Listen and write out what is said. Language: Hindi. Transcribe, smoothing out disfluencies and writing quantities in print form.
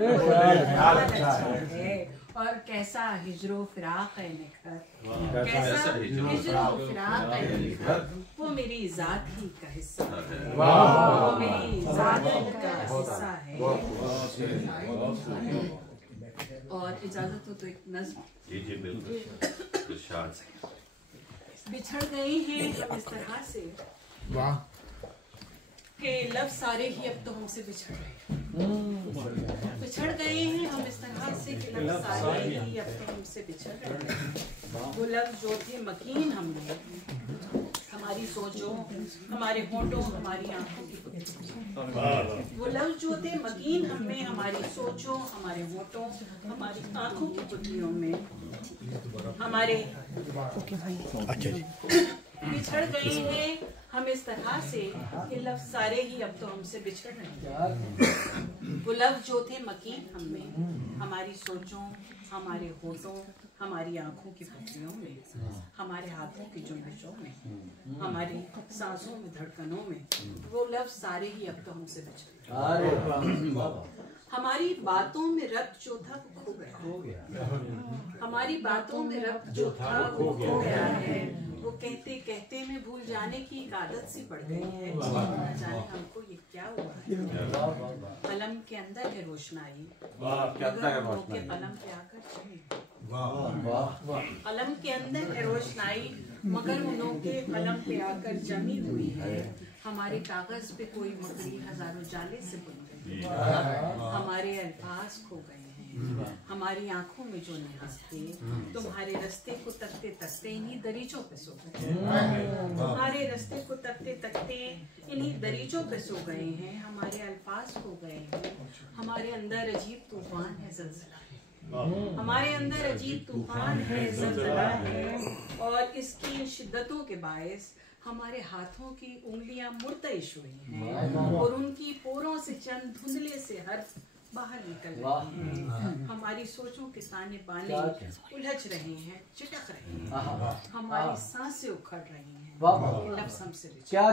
और कैसा हिजरो फिराक है निखर, कैसा हिजरो फिराक है निखर, वो मेरी ज़ात ही का हिस्सा है, वो मेरी ज़ात ही का हिस्सा है। और इजाजत हो तो एक नज़्म बिछड़ गए हैं हम इस तरह से कि लफ्ज़ सारे ही अब तो हमसे बिछड़ रहे, बिछड़ गए हैं हम इस तरह से कि लफ्ज़ सारे ही अब तो हमसे बिछड़ रहे। वो लफ्ज़ जो थे मकीन हमने, हमारी सोचों, हमारे होंठों, हमारी आंखों की पुतलियों, वो लफ्ज़ जो थे मकीन हमें, हमारी सोचों, हमारे होंठों, हमारी आंखों की पुतलियों में हमारे बिछड़ गए हैं हम इस तरह से कि लफ्ज़ सारे ही अब तो हमसे बिछड़ रहे हैं। वो लफ्ज़ जो थे मकीन हमें, हमारी सोचों, हमारे होठों, हमारी आंखों की पुतलियों में, हमारे हाथों की जुम्बिशों में, हमारी सांसों में, धड़कनों में, वो लफ्ज़ सारे ही अब तो हमसे बिछड़ रहे हैं। हमारी बातों में रब्त जो था वो खो गया, हमारी बातों में रब्त जो था वो खो गया है। वो कहते कहते में भूल जाने की एक आदत सी पड़ गई है, न जाने हमको ये क्या हुआ है। कलम के अंदर है रोशनाई, मगर वो के कलम पे आकर जमी। कलम के अंदर है रोशनाई, मगर उन्हों के कलम पे आकर जमी हुई है। हमारे कागज पे कोई मकड़ी हजारों जाले से बुन गई, हमारे अल्फाज खो गए हैं। हमारी आंखों में जो निहार थे, तुम्हारे रास्ते को तकते तकते इन्हीं दरीचों पे सो गए, हमारे रास्ते को तकते तकते इन्हीं दरीचों पे सो गए हैं। हमारे अल्फाज खो गए हैं, हमारे अंदर अजीब तूफान है, जलजला है, हमारे अंदर अजीब तूफान है, जलजला है। और इसकी इन शिद्दतों के बायस हमारे हाथों की उंगलियां मुर्तइश हुई हैं और उनकी पोरों से चंद धुंधले से हर्फ बाहर निकल रहे हैं। हमारी सोचों के ताने बाने उलझ रहे हैं, चिटक रहे हैं, हमारी सांसें उखड़ रही हैं, लफ्ज़ हमसे क्या